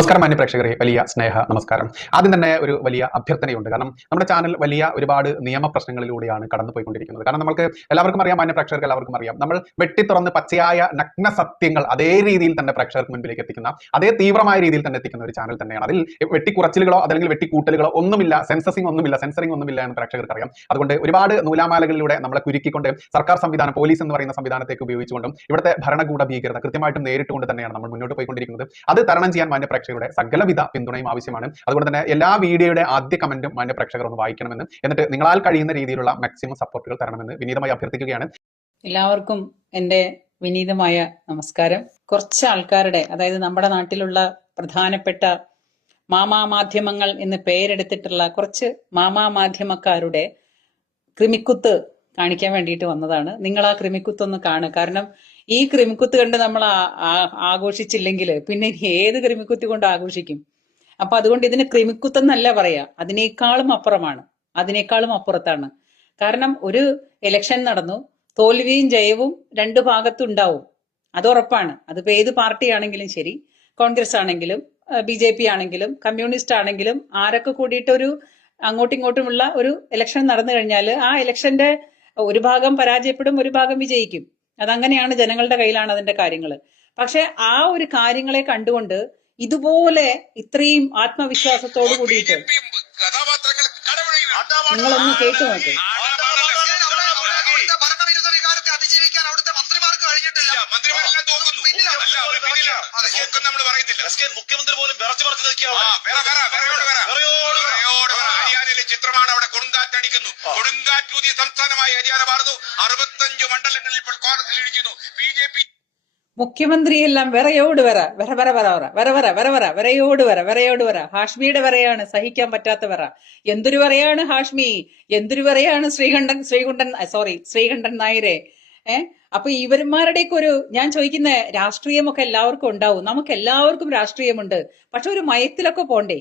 നമസ്കാരം മാന്യ പ്രേക്ഷകരെ, വലിയ സ്നേഹ നമസ്കാരം. ആദ്യം തന്നെ ഒരു വലിയ അഭ്യർത്ഥനയുണ്ട്. കാരണം നമ്മുടെ ചാനൽ വലിയ ഒരുപാട് നിയമപ്രശ്നങ്ങളിലൂടെയാണ് കടന്നുപോയിക്കൊണ്ടിരിക്കുന്നത്. കാരണം നമുക്ക് എല്ലാവർക്കും അറിയാം, മാന്യ പ്രേക്ഷകർക്ക് എല്ലാവർക്കും അറിയാം, നമ്മൾ വെട്ടിത്തുറന്ന് പച്ചയായ നഗ്ന സത്യങ്ങൾ അതേ രീതിയിൽ തന്നെ പ്രേക്ഷകർക്ക് മുൻപിലേക്ക് എത്തിക്കുന്ന, അതേ തീവ്രമായ രീതിയിൽ തന്നെ എത്തിക്കുന്ന ഒരു ചാനൽ തന്നെയാണ്. അതിൽ വെട്ടിക്കുറച്ചിലുകളോ അല്ലെങ്കിൽ വെട്ടിക്കൂട്ടലുകളോ ഒന്നുമില്ല, സെൻസറിംഗ് ഒന്നുമില്ല എന്ന് പ്രേക്ഷകർക്ക് അറിയാം. അതുകൊണ്ട് ഒരുപാട് നൂലാമാലകളിലൂടെ നമ്മളെ കുരുക്കിക്കൊണ്ട് സർക്കാർ സംവിധാനം, പോലീസ് എന്ന് പറയുന്ന സംവിധാനത്തേക്ക് ഉപയോഗിച്ചുകൊണ്ടും ഇവിടുത്തെ ഭരണകൂട ഭീകരത കൃത്യമായിട്ടും നേരിട്ടുകൊണ്ട് തന്നെയാണ് നമ്മൾ മുന്നോട്ട് പോയിക്കൊണ്ടിരിക്കുന്നത്. അത് തരണം ചെയ്യാൻ മാന്യ പ്രേക്ഷകരുടെ സകലവിധ പിന്തുണയും ആവശ്യമാണ്. അതുകൊണ്ട് തന്നെ എല്ലാ വീഡിയോയുടെ ആദ്യ കമന്റും മാന്യ പ്രേക്ഷകർ ഒന്ന് വായിക്കണമെന്ന്, എന്നിട്ട് നിങ്ങളാൽ കഴിയുന്ന രീതിയിലുള്ള മാക്സിമം സപ്പോർട്ടുകൾ തരണമെന്ന് വിനീതമായി അഭ്യർത്ഥിക്കുകയാണ്. എല്ലാവർക്കും എൻ്റെ വിനീതമായ നമസ്കാരം. കുറച്ച് ആൾക്കാരുടെ, അതായത് നമ്മുടെ നാട്ടിലുള്ള പ്രധാനപ്പെട്ട മാധ്യമങ്ങൾ എന്ന് പേരെടുത്തിട്ടുള്ള കുറച്ച് മാധ്യമക്കാരുടെ ക്രിമിക്കുത്ത് കാണിക്കാൻ വേണ്ടിയിട്ട് വന്നതാണ്. നിങ്ങൾ ആ ക്രിമിക്കുത്തൊന്ന് കാണുക. കാരണം ഈ ക്രിമിക്കുത്ത് കണ്ട് നമ്മൾ ആഘോഷിച്ചില്ലെങ്കിൽ പിന്നെ ഏത് ക്രിമിക്കുത്തി കൊണ്ട് ആഘോഷിക്കും? അപ്പൊ അതുകൊണ്ട് ഇതിന് ക്രിമിക്കുത്തെന്നല്ല പറയാ, അതിനേക്കാളും അപ്പുറമാണ്, അതിനേക്കാളും അപ്പുറത്താണ്. കാരണം ഒരു ഇലക്ഷൻ നടന്നു, തോൽവിയും ജയവും രണ്ടു ഭാഗത്തും ഉണ്ടാവും, അത് ഉറപ്പാണ്. അതിപ്പോ ഏത് പാർട്ടി ആണെങ്കിലും ശരി, കോൺഗ്രസ് ആണെങ്കിലും BJP ആണെങ്കിലും കമ്മ്യൂണിസ്റ്റ് ആണെങ്കിലും ആരൊക്കെ കൂടിയിട്ട് ഒരു അങ്ങോട്ടും ഇങ്ങോട്ടുമുള്ള ഒരു ഇലക്ഷൻ നടന്നു കഴിഞ്ഞാൽ ആ ഇലക്ഷന്റെ ഒരു ഭാഗം പരാജയപ്പെടും, ഒരു ഭാഗം വിജയിക്കും. അതങ്ങനെയാണ്, ജനങ്ങളുടെ കയ്യിലാണ് അതിന്റെ കാര്യങ്ങൾ. പക്ഷെ ആ ഒരു കാര്യങ്ങളെ കണ്ടുകൊണ്ട് ഇതുപോലെ ഇത്രയും ആത്മവിശ്വാസത്തോടു കൂടിയിട്ട് നിങ്ങളൊന്ന് കേട്ടു നോക്ക്. മുഖ്യമന്ത്രി പോലും ചിത്രമാണ് അവിടെ. കൊടുങ്കാറ്റടിക്കുന്നു, കൊടുങ്കാറ്റൂതിയ സംസ്ഥാനമായി ഹരിയാന മാറുന്നു. 65 മണ്ഡലങ്ങളിൽ ഇപ്പോൾ കോൺഗ്രസിൽ ഇരിക്കുന്നു. BJP മുഖ്യമന്ത്രിയെല്ലാം വിറയോട് വര. ഹാഷ്മിയുടെ വിറയാണ് സഹിക്കാൻ പറ്റാത്ത വിറ. എന്തൊരു വിറയാണ് ഹാഷ്മി, എന്തൊരു വിറയാണ് ശ്രീകണ്ഠൻ നായരെ. അപ്പൊ ഇവന്മാരുടെയൊക്കെ ഒരു, ഞാൻ ചോദിക്കുന്ന, രാഷ്ട്രീയമൊക്കെ എല്ലാവർക്കും ഉണ്ടാവും, നമുക്ക് എല്ലാവർക്കും രാഷ്ട്രീയമുണ്ട്. പക്ഷെ ഒരു മയത്തിലൊക്കെ പോണ്ടേ?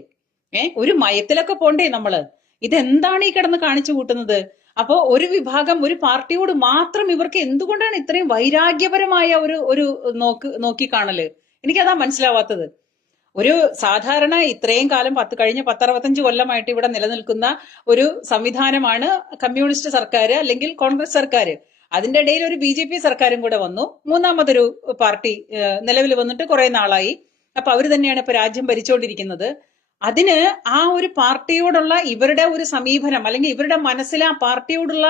ഒരു മയത്തിലൊക്കെ പോണ്ടേ നമ്മള്? ഇതെന്താണ് ഈ കിടന്ന് കാണിച്ചു കൂട്ടുന്നത്? അപ്പോ ഒരു വിഭാഗം, ഒരു പാർട്ടിയോട് മാത്രം ഇവർക്ക് എന്തുകൊണ്ടാണ് ഇത്രയും വൈരാഗ്യപരമായ ഒരു നോക്കിക്കാണല്? എനിക്കതാ മനസ്സിലാവാത്തത്. ഒരു സാധാരണ ഇത്രയും കാലം കഴിഞ്ഞ 10-65 കൊല്ലമായിട്ട് ഇവിടെ നിലനിൽക്കുന്ന ഒരു സംവിധാനമാണ് കമ്മ്യൂണിസ്റ്റ് സർക്കാർ അല്ലെങ്കിൽ കോൺഗ്രസ് സർക്കാർ. അതിന്റെ ഇടയിൽ ഒരു BJP സർക്കാരും കൂടെ വന്നു, മൂന്നാമതൊരു പാർട്ടി നിലവിൽ വന്നിട്ട് കുറെ നാളായി. അപ്പൊ അവര് തന്നെയാണ് ഇപ്പൊ രാജ്യം ഭരിച്ചുകൊണ്ടിരിക്കുന്നത്. അതിന് ആ ഒരു പാർട്ടിയോടുള്ള ഇവരുടെ ഒരു സമീപനം, അല്ലെങ്കിൽ ഇവരുടെ മനസ്സിൽ ആ പാർട്ടിയോടുള്ള,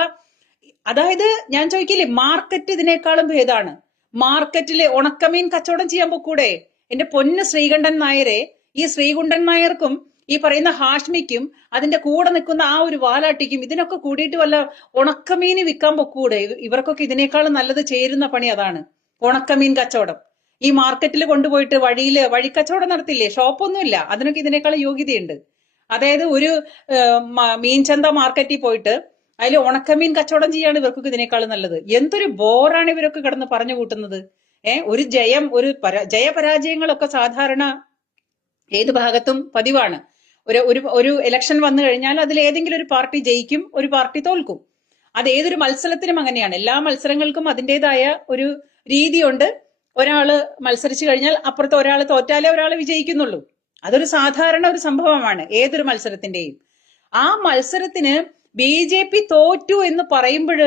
അതായത് ഞാൻ ചോദിക്കില്ലേ, മാർക്കറ്റ് ഇതിനേക്കാളും ഭേദമാണ്. മാർക്കറ്റില് ഉണക്കമീൻ കച്ചവടം ചെയ്യാൻ പോക്കൂടെ? എന്റെ പൊന്ന് ശ്രീകണ്ഠൻ നായരെ, ഈ ശ്രീകണ്ഠൻ നായർക്കും ഈ പറയുന്ന ഹാഷ്മിക്കും അതിന്റെ കൂടെ നിൽക്കുന്ന ആ ഒരു വാലാട്ടിക്കും ഇതിനൊക്കെ കൂടിയിട്ട് വല്ല ഉണക്കമീന് വിൽക്കാൻ പൊക്കൂടെ? ഇവർക്കൊക്കെ ഇതിനേക്കാളും നല്ലത് ചേരുന്ന പണി അതാണ്, ഉണക്കമീൻ കച്ചവടം. ഈ മാർക്കറ്റിൽ കൊണ്ടുപോയിട്ട് വഴിക്കച്ചവടം നടത്തില്ലേ? ഷോപ്പൊന്നുമില്ല, അതിനൊക്കെ ഇതിനേക്കാളും യോഗ്യതയുണ്ട്. അതായത് ഒരു മീൻചന്ത മാർക്കറ്റിൽ പോയിട്ട് അതിൽ ഉണക്കമീൻ കച്ചവടം ചെയ്യാണ് ഇവർക്കൊക്കെ ഇതിനേക്കാളും നല്ലത്. എന്തൊരു ബോറാണ് ഇവരൊക്കെ കിടന്ന് പറഞ്ഞു കൂട്ടുന്നത്. ഒരു ജയപരാജയങ്ങളൊക്കെ സാധാരണ ഏത് ഭാഗത്തും പതിവാണ്. ഒരു ഇലക്ഷൻ വന്നു കഴിഞ്ഞാൽ അതിൽ ഏതെങ്കിലും ഒരു പാർട്ടി ജയിക്കും, ഒരു പാർട്ടി തോൽക്കും. അത് ഏതൊരു മത്സരത്തിനും അങ്ങനെയാണ്. എല്ലാ മത്സരങ്ങൾക്കും അതിൻ്റെതായ ഒരു രീതിയുണ്ട്. ഒരാള് മത്സരിച്ചു കഴിഞ്ഞാൽ അപ്പുറത്ത് ഒരാൾ തോറ്റാലേ ഒരാൾ വിജയിക്കുന്നുള്ളൂ. അതൊരു സാധാരണ ഒരു സംഭവമാണ് ഏതൊരു മത്സരത്തിന്റെയും. ആ മത്സരത്തിന് BJP തോറ്റു എന്ന് പറയുമ്പോൾ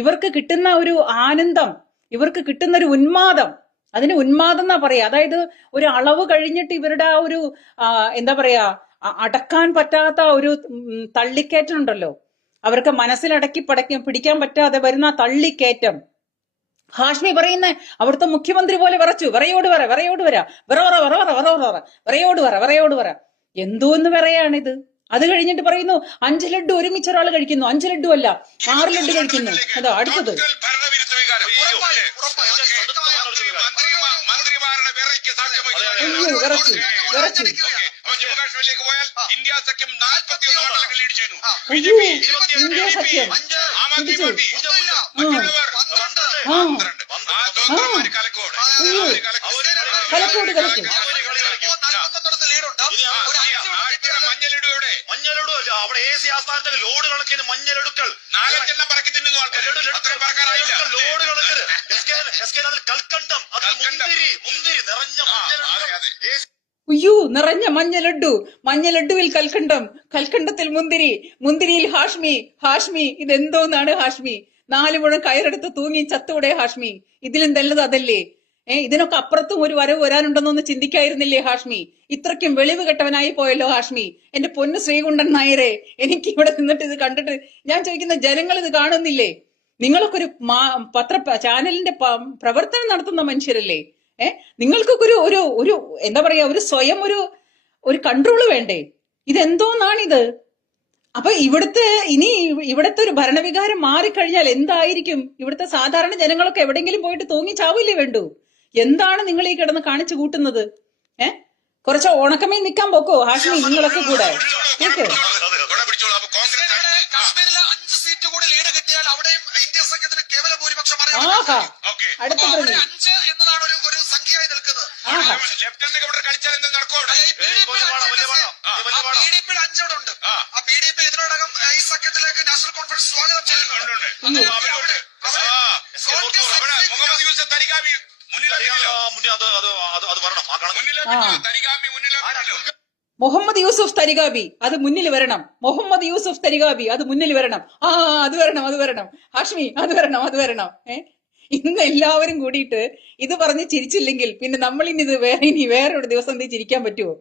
ഇവർക്ക് കിട്ടുന്ന ഒരു ആനന്ദം, ഇവർക്ക് കിട്ടുന്ന ഒരു ഉന്മാദം, അതിന് ഉന്മാദം എന്നാ പറയാ. അതായത് ഒരു അളവ് കഴിഞ്ഞിട്ട് ഇവരുടെ ആ ഒരു എന്താ പറയാ, അടക്കാൻ പറ്റാത്ത ഒരു തള്ളിക്കയറ്റം ഉണ്ടല്ലോ, അവർക്ക് മനസ്സിലടക്കി പിടിക്കാൻ പറ്റാതെ വരുന്ന തള്ളിക്കയറ്റം. ഹാഷ്മി പറയുന്ന അവിടുത്തെ മുഖ്യമന്ത്രി പോലെ വിറയോട് വര. എന്തോന്ന് വിറയാണിത്? അത് കഴിഞ്ഞിട്ട് പറയുന്നു 5 ലഡ്ഡു ഒരുമിച്ച് ഒരാൾ കഴിക്കുന്നു. 5 ലഡ്ഡു അല്ല, 6 ലഡ്ഡു കഴിക്കുന്നു. അതാ അടുത്തത്. ജമ്മുകാശ്മീരിലേക്ക് പോയാൽ ഇന്ത്യ സഖ്യം 41 മണ്ഡലങ്ങളിൽ ലീഡ് ചെയ്യുന്നു. ഇന്ത്യ സഖ്യം മഞ്ഞളിടു അവിടെ AC ആസ്ഥാനത്തേക്ക് ലോഡ് കണക്കിന് മഞ്ഞളെടുക്കൽ 4-5 പറക്കി തിന്നുന്നു ആൾക്കാർ. ലോഡ് കണക്കിന് കൽക്കണ്ടം, അത് മുന്തിരി നിറഞ്ഞ മഞ്ഞളെടുക്കൽ. ഉയ്യോ നിറഞ്ഞ മഞ്ഞ ലഡുവിൽ കൽക്കണ്ടം, കൽക്കണ്ടത്തിൽ മുന്തിരി, മുന്തിരിയിൽ ഹാഷ്മി, ഹാഷ്മി ഇതെന്തോന്നാണ് ഹാഷ്മി? 4 മുഴം കയറെടുത്ത് തൂങ്ങി ചത്തൂടെ ഹാഷ്മി? ഇതിലും നല്ലത് അതല്ലേ? ഇതിനൊക്കെ അപ്പുറത്തും ഒരു വരവ് വരാനുണ്ടെന്നൊന്ന് ചിന്തിക്കായിരുന്നില്ലേ ഹാഷ്മി? ഇത്രയ്ക്കും വെളിവ് കെട്ടവനായി പോയല്ലോ ഹാഷ്മി. എന്റെ പൊന്ന് ശ്രീകുണ്ടൻ നായരെ, എനിക്ക് ഇവിടെ നിന്നിട്ട് ഇത് കണ്ടിട്ട് ഞാൻ ചോദിക്കുന്ന ജനങ്ങൾ ഇത് കാണുന്നില്ലേ? നിങ്ങളൊക്കെ ഒരു ചാനലിന്റെ പ്രവർത്തനം നടത്തുന്ന മനുഷ്യരല്ലേ? നിങ്ങൾക്കൊക്കെ ഒരു എന്താ പറയാ, ഒരു സ്വയം ഒരു കൺട്രോള് വേണ്ടേ? ഇതെന്തോന്നാണിത്? അപ്പൊ ഇവിടുത്തെ ഒരു ഭരണവികാരം മാറിക്കഴിഞ്ഞാൽ എന്തായിരിക്കും? ഇവിടുത്തെ സാധാരണ ജനങ്ങളൊക്കെ എവിടെങ്കിലും പോയിട്ട് തൂങ്ങി ചാവില്ലേ വേണ്ടു? എന്താണ് നിങ്ങൾ ഈ കിടന്ന് കാണിച്ചു കൂട്ടുന്നത്? കുറച്ച് ഉണക്കമേ നിൽക്കാൻ പോക്കോ ഹാഷ്മി, നിങ്ങളൊക്കെ കൂടെ കേക്ക്. കാശ്മീരിലെ 5 സീറ്റ് കൂടി ലീഡ് കിട്ടിയാൽ അവിടെയും ഇന്ത്യ സഖ്യത്തിന് കേവല ഭൂരിപക്ഷം ആഹാ അടുത്ത പ്രതി 5 എന്നതാണ് ഒരു സംഖ്യയായി നിൽക്കുന്നത്. ലെഫ്റ്റനന്റ് ഗവർണർ കളിച്ചാൽ എന്ത് നടക്കും? PDP 5 അവിടെ ഉണ്ട്. ആ PDP ഇതിനോടകം ഈ സഖ്യത്തിലേക്ക് നാഷണൽ കോൺഫറൻസ് സ്വാഗതം ചെയ്യുന്നുണ്ട്. മുഹമ്മദ് യൂസഫ് തരിഗാമി മുഹമ്മദ് യൂസുഫ് തരിഗാബി അത് മുന്നിൽ വരണം. മുഹമ്മദ് യൂസുഫ് തരിഗാബി അത് മുന്നിൽ വരണം. അത് വരണം ഹാഷ്മി, അത് വരണം. ഇന്ന് എല്ലാവരും കൂടിയിട്ട് ഇത് പറഞ്ഞ് ചിരിച്ചില്ലെങ്കിൽ പിന്നെ നമ്മൾ ഇനി വേറെ ഒരു ദിവസം എന്ത് ചിരിക്കാൻ പറ്റുമോ?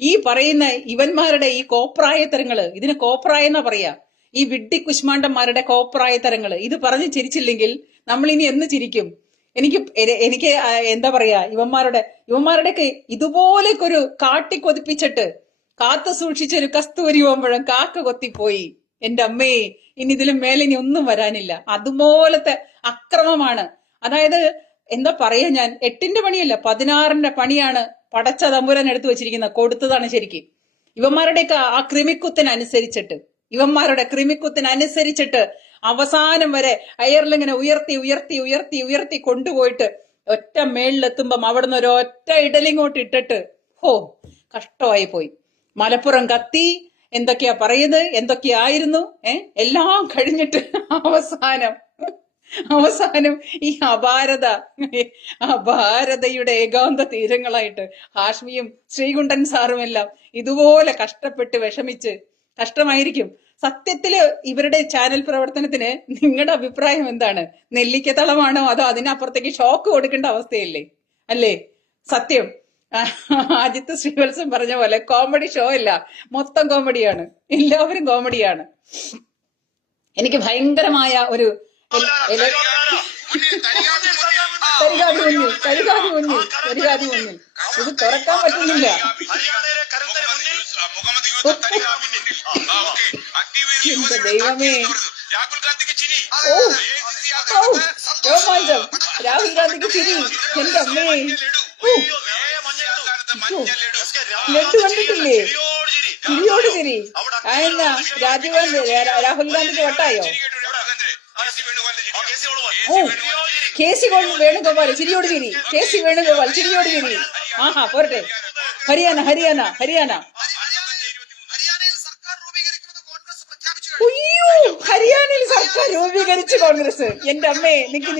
ഈ പറയുന്ന ഇവന്മാരുടെ ഈ കോപ്രായത്തരങ്ങള്, ഇതിന് കോപ്രായെന്നാ പറയാ, ഈ വിഡ്ഢി കുശ്മാണ്ടന്മാരുടെ കോപ്രായത്തരങ്ങള് ഇത് പറഞ്ഞ് ചിരിച്ചില്ലെങ്കിൽ നമ്മൾ ഇനി എന്ന് ചിരിക്കും? എനിക്ക് എന്താ പറയാ, ഇവന്മാരുടെയൊക്കെ ഇതുപോലെയൊക്കെ ഒരു കാട്ടിക്കൊതിപ്പിച്ചിട്ട് കാത്തു സൂക്ഷിച്ചൊരു കസ്തൂരി ഓമ്പഴം കാക്ക കൊത്തിപ്പോയി. എന്റെ അമ്മേ, ഇനി ഇതിലും മേലെ ഇനി ഒന്നും വരാനില്ല. അതുപോലത്തെ അക്രമമാണ്. അതായത് എന്താ പറയാ, ഞാൻ 8ന്റെ പണിയല്ല 16ന്റെ പണിയാണ് പടച്ച തമ്പുരാൻ എടുത്തു വെച്ചിരിക്കുന്നത്. കൊടുത്തതാണ് ശരിക്കും. ഇവന്മാരുടെയൊക്കെ ആ ക്രിമിക്കുത്തിനനുസരിച്ചിട്ട് അവസാനം വരെ അയറിലിങ്ങനെ ഉയർത്തി കൊണ്ടുപോയിട്ട് ഒറ്റ മേളിലെത്തുമ്പം അവിടുന്ന് ഒരൊറ്റ ഇടലിങ്ങോട്ട് ഇട്ടിട്ട് കഷ്ടമായി പോയി. മലപ്പുറം കത്തി, എന്തൊക്കെയാ പറയുന്നത്, എന്തൊക്കെയായിരുന്നു, എല്ലാം കഴിഞ്ഞിട്ട് അവസാനം ഈ അപാരതയുടെ ഏകാന്ത തീരങ്ങളായിട്ട് ഹാഷ്മിയും ശ്രീകുണ്ടൻ സാറും എല്ലാം ഇതുപോലെ കഷ്ടപ്പെട്ട് വിഷമിച്ച് കഷ്ടമായിരിക്കും. സത്യത്തില് ഇവരുടെ ചാനൽ പ്രവർത്തനത്തിന് നിങ്ങളുടെ അഭിപ്രായം എന്താണ്? നെല്ലിക്കത്തളമാണോ അതോ അതിനപ്പുറത്തേക്ക് ഷോക്ക് കൊടുക്കേണ്ട അവസ്ഥയല്ലേ? അല്ലേ? സത്യം അജിത്ത് ശ്രീവത്സം പറഞ്ഞ പോലെ കോമഡി ഷോ അല്ല, മൊത്തം കോമഡിയാണ്. എല്ലാവരും കോമഡിയാണ്. എനിക്ക് ഭയങ്കരമായ ഒരു തരികാതി മുന്നിൽ ഇത് തുറക്കാൻ പറ്റുന്നില്ല. ദൈവമേ, രോമാഞ്ചം, രാഹുൽ ഗാന്ധിക്ക് ചിരി. എന്റെ അമ്മേ, ലഡു കണ്ടിട്ടില്ലേ? ചിരിയോട് ചിരി. അതെന്നാ രാഹുൽ ഗാന്ധിക്ക് വട്ടായോ? KC വേണുഗോപാൽ ചിരിയോട് ചിരി. KC വേണുഗോപാൽ ചിരിയോട് ചിരി. ആഹാ, പോരട്ടെ. ഹരിയാന ഹരിയാനയിൽ സർക്കാർ രൂപീകരിച്ചു കോൺഗ്രസ്. എന്റെ അമ്മേ, നിക്ക്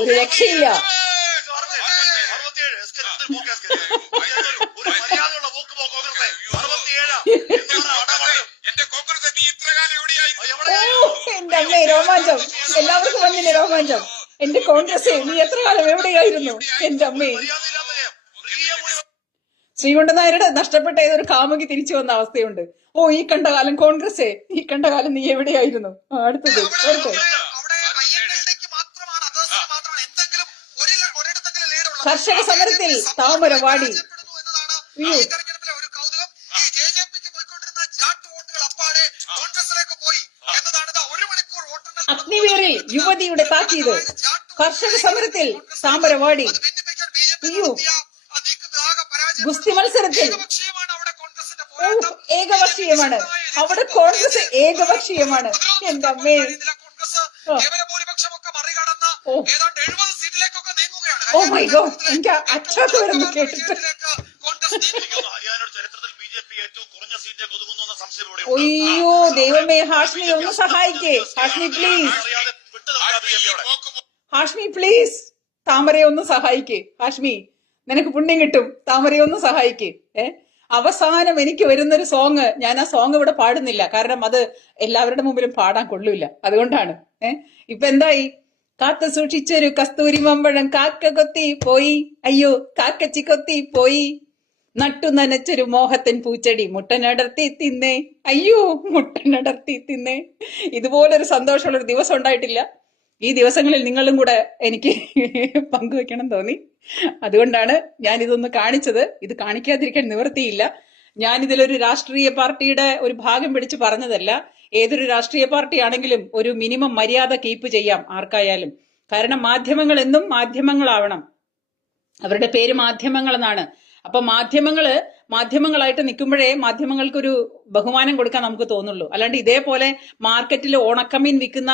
ഒരു രക്ഷയില്ല. എന്റെ അമ്മേ, രോമാഞ്ചം. എല്ലാവർക്കും വന്നില്ലേ രോമാഞ്ചം? എന്റെ കോൺഗ്രസ് നീ എത്ര കാലം എവിടെയായിരുന്നു? എന്റെ അമ്മേ, ശ്രീകുണ്ടൻ നായരുടെ നഷ്ടപ്പെട്ട ഏതൊരു കാമുകി തിരിച്ചു വന്ന അവസ്ഥയുണ്ട്. ഈ കണ്ട കാലം കോൺഗ്രസ്, ഈ കണ്ട കാലം നീ എവിടെയായിരുന്നു? അടുത്തത് കർഷക സമരത്തിൽ താമരവാടി. അഗ്നിവേറിൽ യുവതിയുടെ താക്കീത്. കർഷക സമരത്തിൽ താമരവാടി. ഗുസ്തി മത്സരത്തിൽ ഏകപക്ഷീയമാണ്. അവിടെ കോൺഗ്രസ് ഏകപക്ഷീയമാണ്. എന്റെ അമ്മേ, ഓ മൈ ഗോഡ്, എനിക്ക് അറ്റാക്ക് വരുന്നു കേട്ടിട്ട്. അയ്യോ ദൈവമേ, ഹാഷ്മി ഒന്ന് സഹായിക്കേ. ഹാഷ്മി പ്ലീസ്, ഹാഷ്മി പ്ലീസ് താമരയെ ഒന്ന് സഹായിക്ക്. ഹാഷ്മി, നിനക്ക് പുണ്യം കിട്ടും, താമരയെ ഒന്ന് സഹായിക്ക്. അവസാനം എനിക്ക് വരുന്നൊരു സോങ്, ഞാൻ ആ സോങ് ഇവിടെ പാടുന്നില്ല, കാരണം അത് എല്ലാവരുടെ മുമ്പിലും പാടാൻ കൊള്ളൂല, അതുകൊണ്ടാണ്. ഇപ്പൊ എന്തായി? കാത്തു സൂക്ഷിച്ചൊരു കസ്തൂരി മമ്പഴം കാക്ക കൊത്തി പോയി, അയ്യോ കാക്കച്ചി കൊത്തി പോയി. നട്ടു നനച്ചൊരു മോഹത്തിൻ പൂച്ചെടി മുട്ടനടർത്തി തിന്നേ, അയ്യോ മുട്ടനടർത്തി തിന്നേ. ഇതുപോലൊരു സന്തോഷമുള്ളൊരു ദിവസം ഉണ്ടായിട്ടില്ല. ഈ ദിവസങ്ങളിൽ നിങ്ങളും കൂടെ എനിക്ക് പങ്കുവെക്കണം തോന്നി, അതുകൊണ്ടാണ് ഞാൻ ഇതൊന്ന് കാണിച്ചത്. ഇത് കാണിക്കാതിരിക്കാൻ നിവൃത്തിയില്ല. ഞാൻ ഇതിലൊരു രാഷ്ട്രീയ പാർട്ടിയുടെ ഒരു ഭാഗം പിടിച്ച് പറഞ്ഞതല്ല. ഏതൊരു രാഷ്ട്രീയ പാർട്ടി ആണെങ്കിലും ഒരു മിനിമം മര്യാദ കീപ്പ് ചെയ്യാം ആർക്കായാലും. കാരണം മാധ്യമങ്ങൾ എന്നും മാധ്യമങ്ങളാവണം. അവരുടെ പേര് മാധ്യമങ്ങൾ എന്നാണ്. അപ്പൊ മാധ്യമങ്ങളായിട്ട് നിൽക്കുമ്പോഴേ മാധ്യമങ്ങൾക്കൊരു ബഹുമാനം കൊടുക്കാൻ നമുക്ക് തോന്നുള്ളൂ. അല്ലാണ്ട് ഇതേപോലെ മാർക്കറ്റിൽ ഉണക്കമീൻ വിൽക്കുന്ന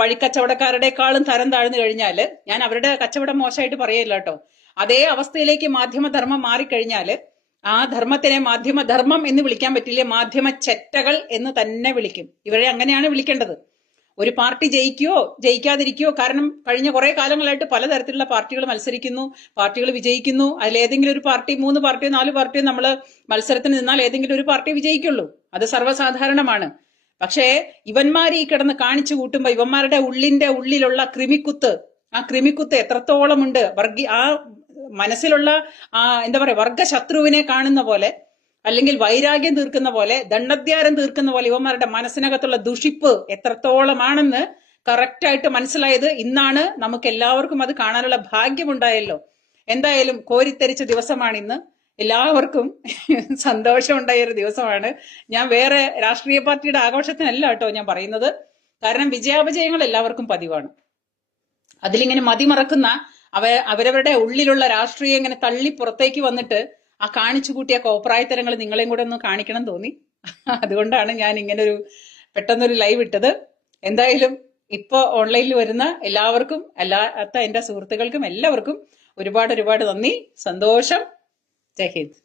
വഴിക്കച്ചവടക്കാരുടെക്കാളും തരം താഴ്ന്നു കഴിഞ്ഞാല്, ഞാൻ അവരുടെ കച്ചവടം മോശമായിട്ട് പറയില്ല കേട്ടോ, അതേ അവസ്ഥയിലേക്ക് മാധ്യമധർമ്മം മാറിക്കഴിഞ്ഞാല് ആ ധർമ്മത്തിനെ മാധ്യമധർമ്മം എന്ന് വിളിക്കാൻ പറ്റില്ല, മാധ്യമ ചെറ്റകൾ എന്ന് തന്നെ വിളിക്കും. ഇവരെ അങ്ങനെയാണ് വിളിക്കേണ്ടത്. ഒരു പാർട്ടി ജയിക്കുകയോ ജയിക്കാതിരിക്കുകയോ, കാരണം കഴിഞ്ഞ കുറെ കാലങ്ങളായിട്ട് പലതരത്തിലുള്ള പാർട്ടികൾ മത്സരിക്കുന്നു, പാർട്ടികൾ വിജയിക്കുന്നു. അതിലേതെങ്കിലും ഒരു പാർട്ടി, 3 പാർട്ടിയോ 4 പാർട്ടിയോ നമ്മൾ മത്സരത്തിന് നിന്നാൽ ഏതെങ്കിലും ഒരു പാർട്ടി വിജയിക്കുള്ളൂ. അത് സർവ്വസാധാരണമാണ്. പക്ഷേ ഇവന്മാർ ഈ കിടന്ന് കാണിച്ചു കൂട്ടുമ്പോ ഇവന്മാരുടെ ഉള്ളിലുള്ള ക്രിമിക്കുത്ത്, ആ ക്രിമിക്കുത്ത് എത്രത്തോളമുണ്ട്, ആ മനസ്സിലുള്ള എന്താ പറയാ, വർഗശത്രുവിനെ കാണുന്ന പോലെ, അല്ലെങ്കിൽ വൈരാഗ്യം തീർക്കുന്ന പോലെ, ദണ്ഡദ്വാരം തീർക്കുന്ന പോലെ ഇവന്മാരുടെ മനസ്സിനകത്തുള്ള ദുഷിപ്പ് എത്രത്തോളമാണെന്ന് കറക്റ്റായിട്ട് മനസ്സിലായത് ഇന്നാണ്. നമുക്ക് എല്ലാവർക്കും അത് കാണാനുള്ള ഭാഗ്യമുണ്ടായല്ലോ. എന്തായാലും കോരിത്തരിച്ച ദിവസമാണ് ഇന്ന്. എല്ലാവർക്കും സന്തോഷം ഉണ്ടായ ഒരു ദിവസമാണ്. ഞാൻ വേറെ രാഷ്ട്രീയ പാർട്ടിയുടെ ആഘോഷത്തിനല്ല കേട്ടോ ഞാൻ പറയുന്നത്. കാരണം വിജയാപജയങ്ങൾ എല്ലാവർക്കും പതിവാണ്. അതിലിങ്ങനെ മതിമറക്കുന്ന അവരവരുടെ ഉള്ളിലുള്ള രാഷ്ട്രീയം ഇങ്ങനെ തള്ളി പുറത്തേക്ക് വന്നിട്ട് ആ കാണിച്ചു കൂട്ടിയ കോപ്രായത്തരങ്ങൾ നിങ്ങളെയും കൂടെ ഒന്ന് കാണിക്കണം തോന്നി. അതുകൊണ്ടാണ് ഞാൻ ഇങ്ങനൊരു പെട്ടെന്നൊരു ലൈവ് ഇട്ടത്. എന്തായാലും ഇപ്പൊ ഓൺലൈനിൽ വരുന്ന എല്ലാവർക്കും, അല്ലാത്ത എന്റെ സുഹൃത്തുക്കൾക്കും എല്ലാവർക്കും ഒരുപാട് നന്ദി, സന്തോഷം. ജയ് ഹിന്ദ്.